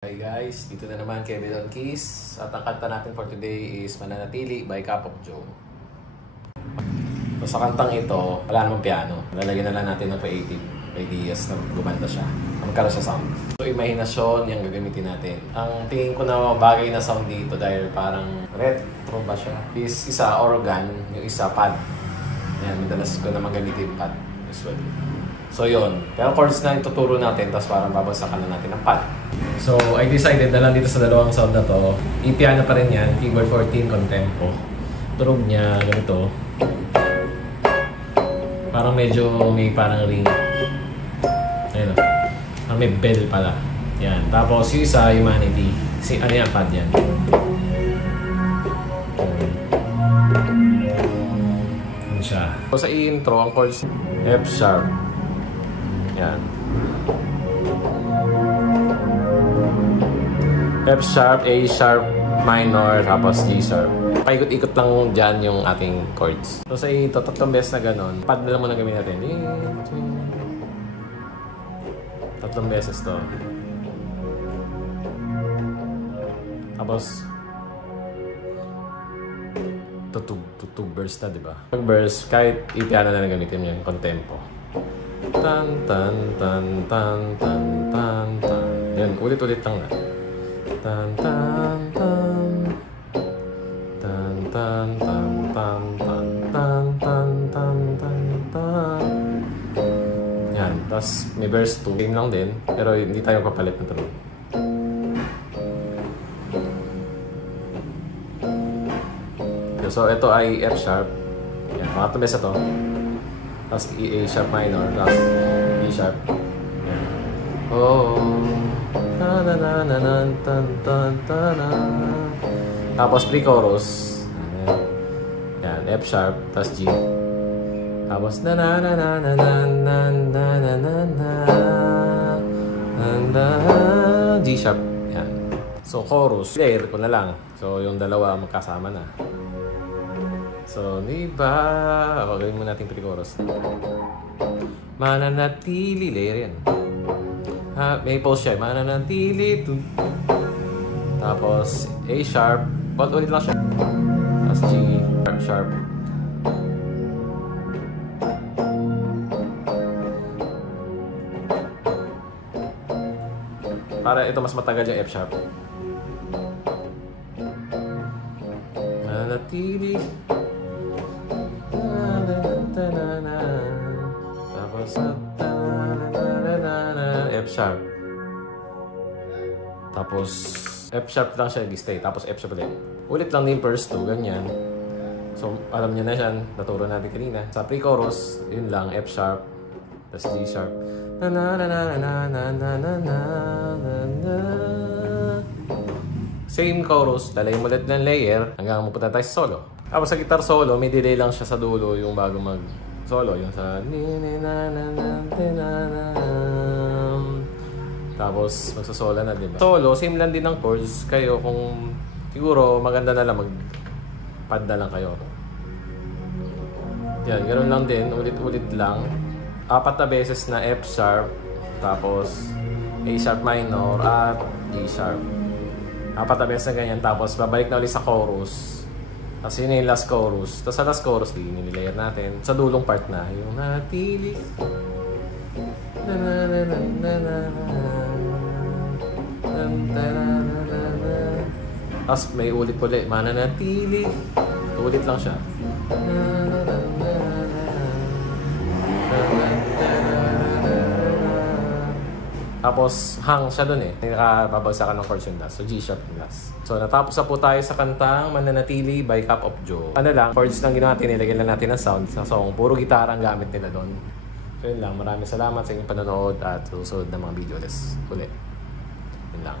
Hi guys, dito na naman Kevin on Keys. At ang kanta natin for today is Mananatili by Cup of Joe. So, sa kantang ito, wala namang piano. Lalagyan na lang natin ng creative ideas na gumanda siya. Magkaroon siya sound. So, imahinasyon yung gagamitin natin. Ang tingin ko na bagay na sound dito dahil parang retro ba siya? Is isa organ, yung isa pad. Yan, madalas ko naman gamitin pad usually. So yun, pero chords na ituturo natin, tapos parang babagsakan na natin ang pad. So I decided na lang dito sa dalawang sound na to, i-piano pa rin yan, keyboard 14 contempo. Tunog niya ganito. Parang medyo may parang ring. Ayun o. Parang may bell pala. Yan. Tapos yung isa, Humanity. Ano yan, pad yan. Yan siya. So sa intro, ang chords F sharp. Yan. F sharp, A sharp, minor, tapos G sharp. Paikot-ikot lang dyan yung ating chords. So sa ito, tatlong beses na ganon. Pad na lang muna gawin natin. Tatlong beses to. Tapos tutug verse na, diba? Pag verse, kahit i-piano na lang gamitin yung contempo. Tan tan tan tan tan tan tan. Yan, ulit-ulit lang na. Tan tan tan tan tan tan tan tan tan tan tan tan tan. Yan, tapos may verse 2. Same lang din, pero hindi tayo papalit na tunog. So ito ay F sharp. Yan, mga tumbes na to. Tapos A sharp minor, tapos B sharp. Yan. Oh, na na na na na tan tan tan. Tapos pre-chorus. Yan, F sharp, tapos G. Tapos na na na na na na na na na na na G sharp. Yan. So chorus, player ko na lang. So yung dalawa magkasama na. So, diba? Gawin mo natin pre-chorus. Mananatili, layer yan. May pause siya. Mananatili. Tapos, A sharp. Ulit lang siya. Tapos G sharp. Para ito mas matagal yung F sharp. Mananatili. Tapos F sharp. Tapos F sharp lang siya, stay. Tapos F sharp ulit. Ulit lang din first 2, ganyan. So alam niyo na yan, naturo natin kanina. Sa pre-chorus, yun lang, F sharp. Tapos G sharp. Same chorus, lalayin mo ulit ng layer hanggang mapunta tayo sa solo. Tapos sa guitar solo, may delay lang siya sa dulo yung bago mag-solo. Yung sa tapos magsasolo na, diba? Solo, same lang din ng chords. Kayo kung siguro maganda na lang mag-pad na lang kayo. Yan, ganoon lang din. Ulit-ulit lang. 4 na beses na F sharp. Tapos A sharp minor at G sharp. 4 na beses na ganyan. Tapos babalik na ulit sa chorus. Tapos yun yung last chorus. Tapos sa last chorus, nililayer natin. Sa dulong part na, yung natili. Tapos may ulit-ulit. Mananatili. Ulit lang siya. Tapos hang siya dun eh. Nakababagsakan ng chords yung last. So G sharp yung last. So natapos na po tayo sa kantang Mananatili by Cup of Joe. Ano lang, chords lang ginawa natin, nilagyan lang natin ng sound sa song. Puro gitara ang gamit nila doon. So yun lang, maraming salamat sa inyong panonood at susunod na mga video ulit. Yun lang.